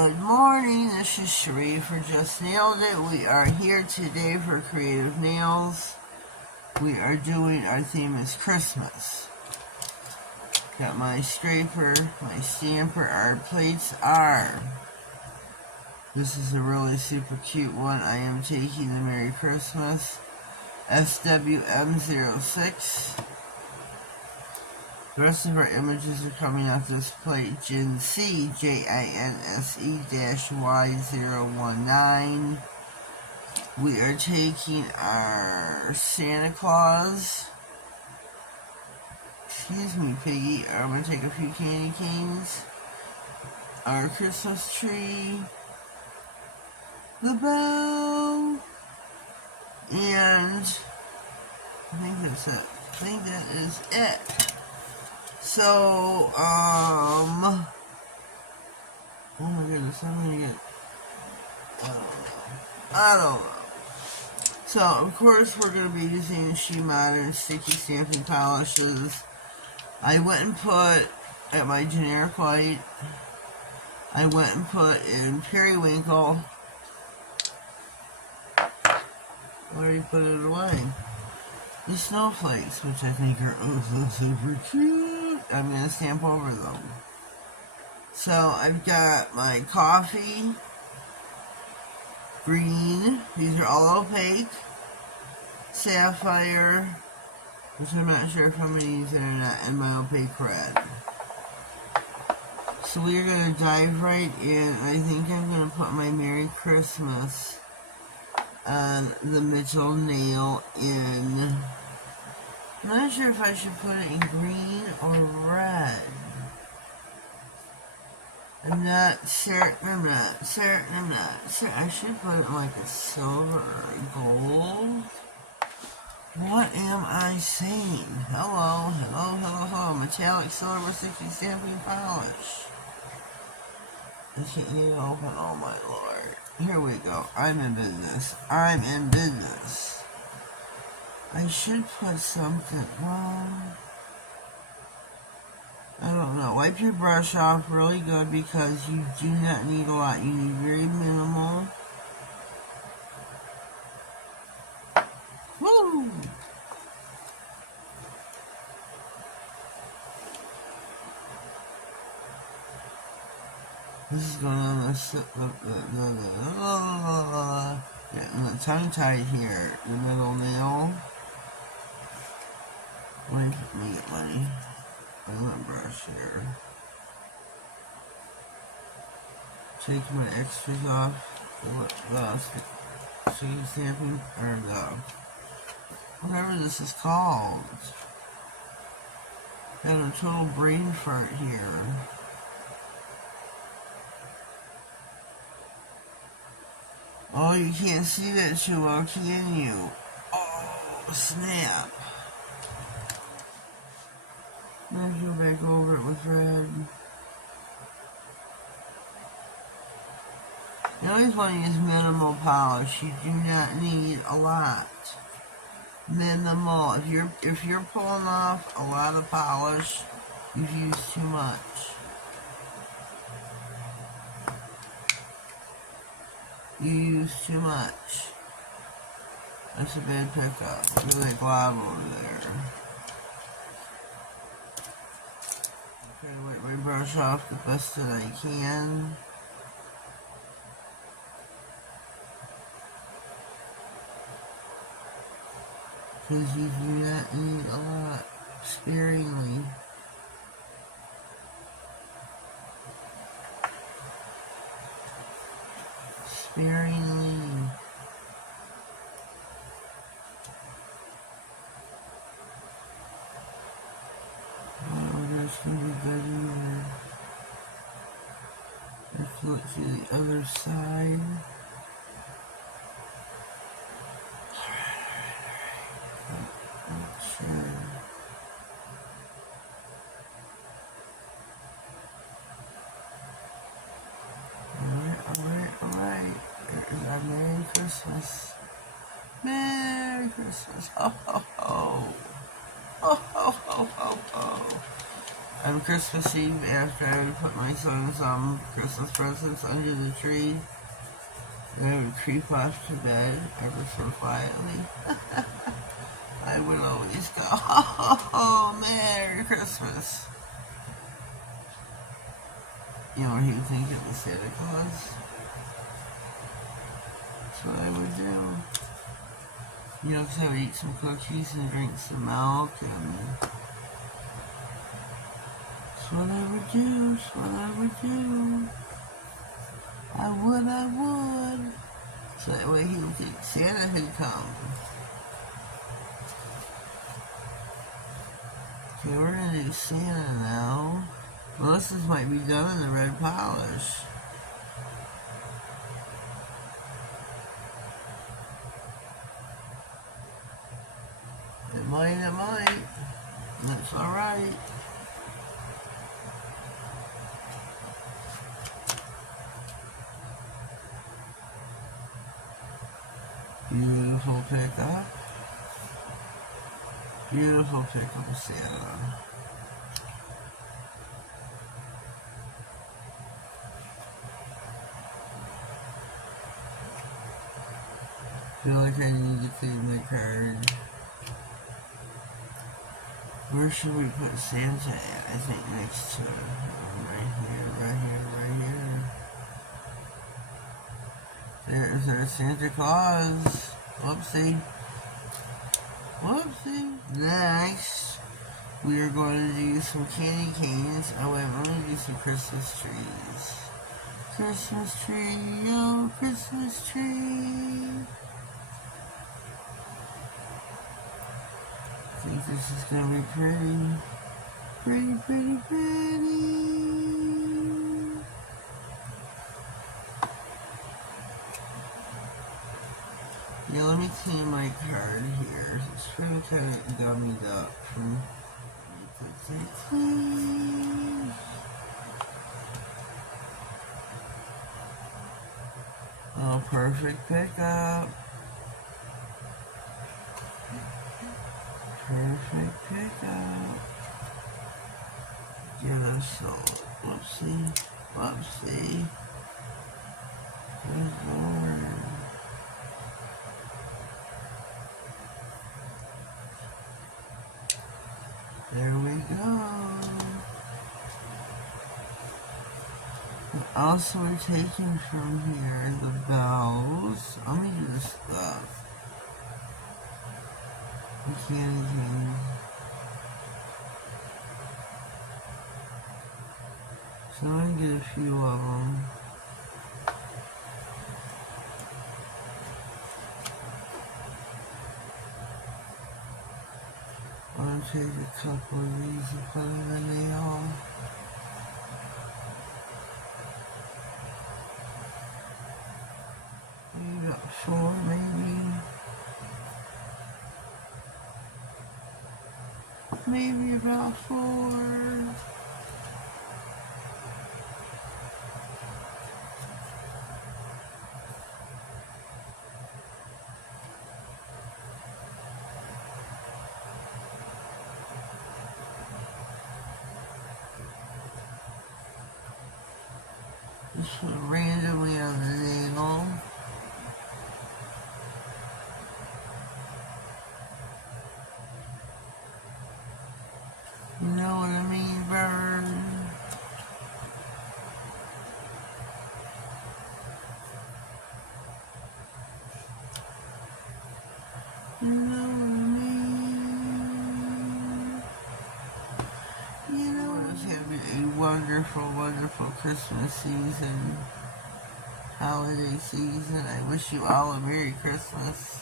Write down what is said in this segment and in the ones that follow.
Good morning, this is Sheree for Justnailedit. We are here today for Creativenailz. We are doing, our theme is Christmas. Got my scraper, my stamper, our plates are. This is a really super cute one. I am taking the Merry Christmas SWM06. The rest of our images are coming off this plate, Jinse, JINSE-Y019. We are taking our Santa Claus. Excuse me, Piggy. I'm going to take a few candy canes. Our Christmas tree. The bell. And I think that's it. I think that is it. So, oh my goodness, I'm gonna get, I don't know. So, of course, we're gonna be using Modern sticky stamping polishes. I went and put, at my generic white, I went and put in Periwinkle. I already put it away. The snowflakes, which I think are so super cute. I'm going to stamp over them. So I've got my coffee, green, these are all opaque, sapphire, which I'm not sure if I'm going to use it or not, and my opaque red. So we're going to dive right in. I think I'm going to put my Merry Christmas on the middle nail in. I'm not sure if I should put it in green or red. I'm not certain. I should put it in like a silver or a gold. What am I saying? Hello. Metallic silver 60 stamping polish. I can't get it open, oh my lord. Here we go. I'm in business. I should put something, well, I don't know. Wipe your brush off really good because you do not need a lot. You need very minimal. Woo! This is going on getting the tongue tied here. The middle nail. Wait, let me get money. I want a brush here. Take my extras off. The stamping, or the, whatever this is called. Got a total brain fart here. Oh, you can't see that too well, can you? Oh, snap. Let's go back over it with red. You always want to use minimal polish. You do not need a lot. Minimal. If you're pulling off a lot of polish, you've used too much. You use too much. That's a bad pickup. Look at that glob over there. Okay, wipe my brush off the best that I can. Because you do not need a lot. Sparingly. Sparingly. It's going to be better. Let's look to the other side. Not sure. Alright. There is our Merry Christmas. Merry Christmas. Ho, ho, ho. Ho, ho, ho, ho, ho. On Christmas Eve, after I would put my son some Christmas presents under the tree, and I would creep off to bed ever so quietly. I would always go, oh, Merry Christmas. You know, he would think it was Santa Claus. That's what I would do. You know, because I would eat some cookies and drink some milk, and that's what I would do. That's what I would do. I would. So that way he would think Santa had come. Okay, we're gonna do Santa now. Melissa's might be done in the red polish. It might. That's alright. Beautiful pickup. Beautiful pickup of Santa. I feel like I need to clean my card. Where should we put Santa at? I think next to right here. There's our Santa Claus. Whoopsie. Next, we are going to do some candy canes. Oh wait, let me do some Christmas trees. Christmas tree, oh Christmas tree. I think this is going to be pretty. Yeah, let me clean my card here. It's really kind of gummied up. Clean. Oh, perfect pickup. Perfect pickup. Give us a whoopsie. Good Lord. There we go. Also, we're taking from here the bells. Let me do this stuff. The candy cane. So I'm going to get a few of them. I'm going to take a couple of these and put them in the nail. Maybe about 4, maybe about 4. Just put randomly on the nail. You know what I mean, bird? You know what I mean? You know what? It's having a wonderful Christmas season, holiday season. I wish you all a Merry Christmas.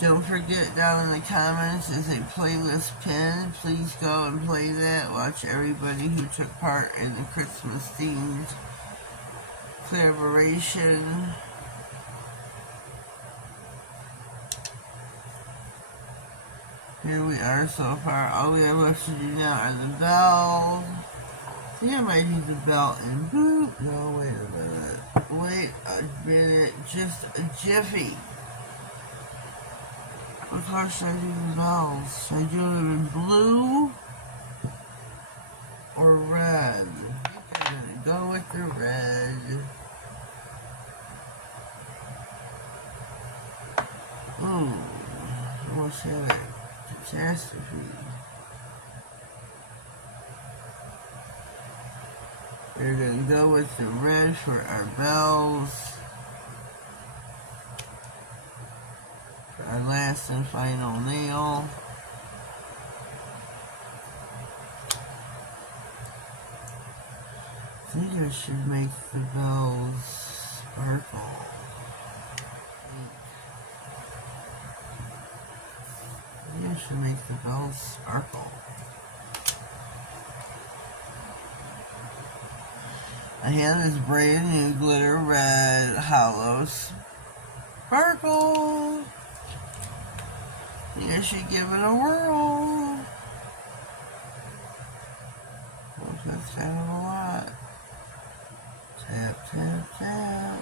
Don't forget, down in the comments is a playlist pin. Please go and play that. Watch everybody who took part in the Christmas themed collaboration. Here we are so far. All we have left to do now are the bells. I think I might need the belt and boot. No, wait a minute. Just a jiffy. What color should I do the bells? Should I do them in blue or red? I think I'm gonna go with the red. Ooh, almost had a catastrophe. We're gonna go with the red for our bells. For our last and final nail. I think I should make the bells sparkle. I should make the bells sparkle. I have this brand new glitter red hollow sparkle. I think I should give it a whirl. Well, that's kind of a lot. Tap, tap, tap.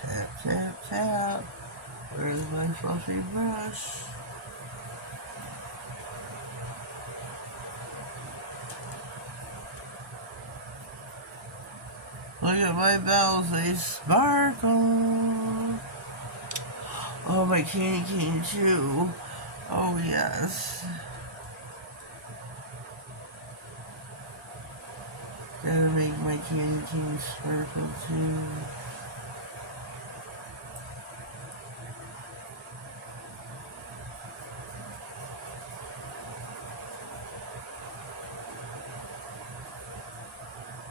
Tap, tap, tap. Where's my fluffy brush? Look at my bells, they sparkle. Oh, my candy cane too. Oh, yes. Gotta make my candy cane sparkle too.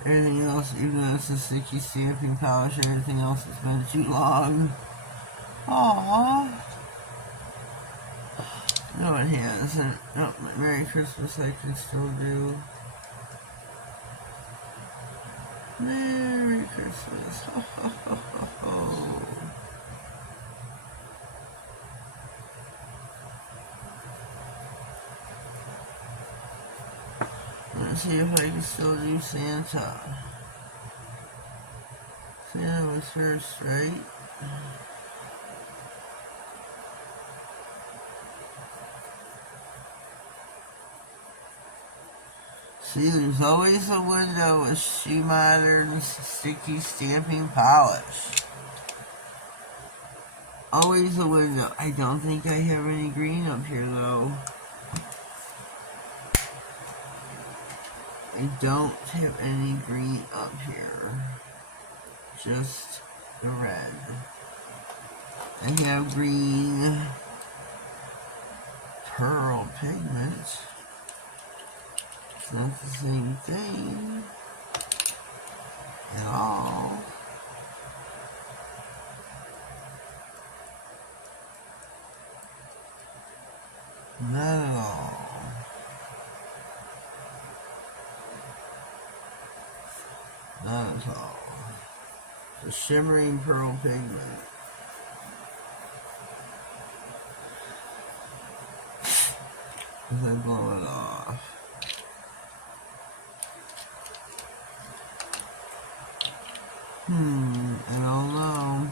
Everything else, even though it's a sticky stamping polish, everything else has been too long. Aww. No, it hasn't. No, Merry Christmas I can still do. Merry Christmas. Ho, ho, ho, ho, ho. Let's see if I can still do Santa. Santa was first, right? See, there's always a window with She Modern's sticky stamping polish. Always a window. I don't think I have any green up here though. I don't have any green up here. Just the red. I have green pearl pigment. It's not the same thing at all. Not at all. Not at all. The shimmering pearl pigment. As I blow it off. I don't know.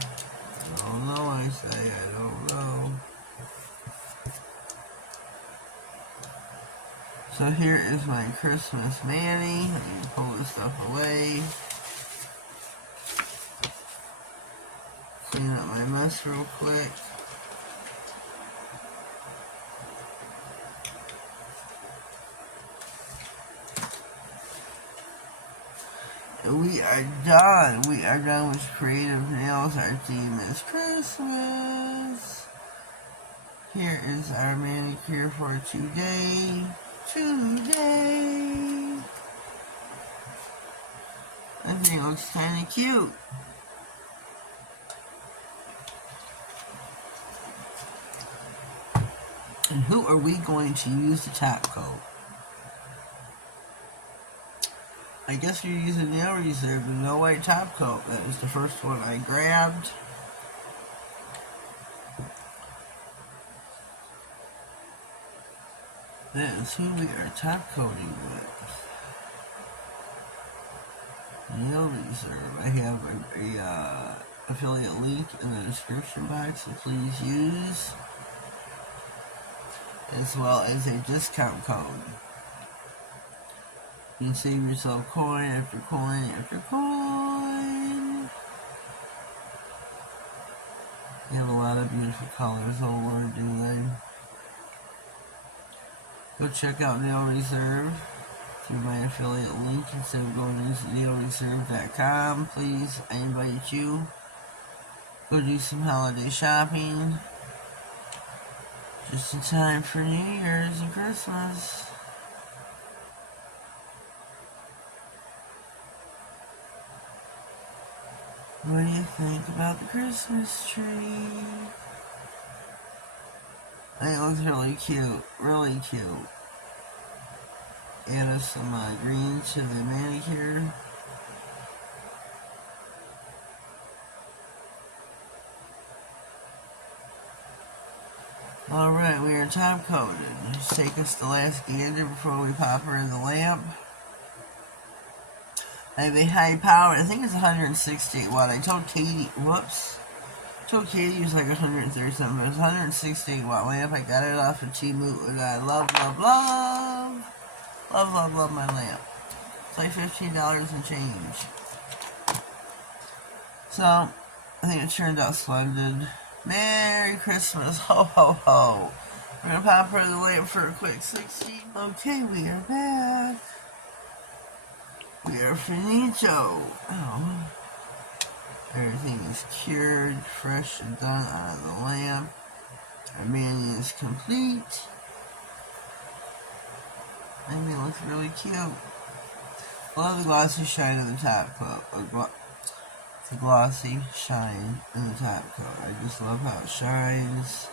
I don't know, I say. I don't know. So here is my Christmas Manny. I can pull this stuff away. Clean up my mess real quick. And we are done. We are done with Creative Nails. Our theme is Christmas. Here is our manicure for today. I think it looks kind of cute. And who are we going to use the top coat? I guess you're using Nail Reserve, the No White top coat. That was the first one I grabbed. That is who we are top coating with. Nail Reserve. I have a affiliate link in the description box, so please use, as well as a discount code. You can save yourself coin after coin after coin. They have a lot of beautiful colors, oh Lord, do they? Go check out Nail Reserve through my affiliate link instead of going to nailreserve.com. Please, I invite you. Go do some holiday shopping. Just in time for New Year's and Christmas. What do you think about the Christmas tree? I think it looks really cute. Really cute. Add some green to the manicure. Alright, we are top coated. Just take us the last gander before we pop her in the lamp. I have a high power, I think it's 168 watt. I told Katie, Katie it was like 130 something, but it was 168 watt lamp. I got it off of Temu, and I love my lamp. It's like $15 and change. So, I think it turned out splendid. Merry Christmas, ho ho ho. We're gonna pop her the lamp for a quick 60. Okay, we are back. We are finito. Oh. Everything is cured, fresh and done out of the lamp. Our mani is complete. I mean, it looks really cute. I love the glossy shine of the top coat. The glossy shine in the top coat. I just love how it shines.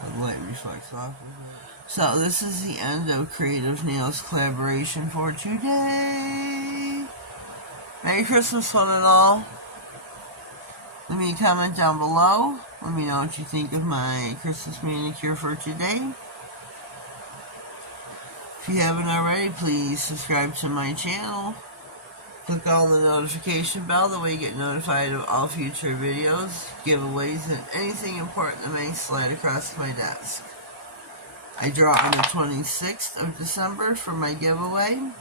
The light reflects off of it. So this is the end of Creativenailz collaboration for today. Merry Christmas, one and all. Let me comment down below. Let me know what you think of my Christmas manicure for today. If you haven't already, please subscribe to my channel. Click on the notification bell, that way you get notified of all future videos, giveaways, and anything important that may slide across my desk. I draw on the 26th of December for my giveaway.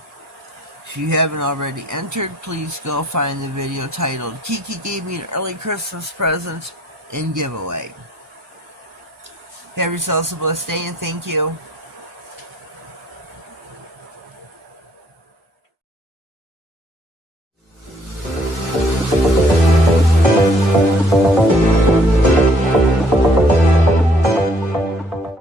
If you haven't already entered, please go find the video titled Kiki Gave Me an Early Christmas Present and Giveaway. Have yourselves a blessed day, and thank you.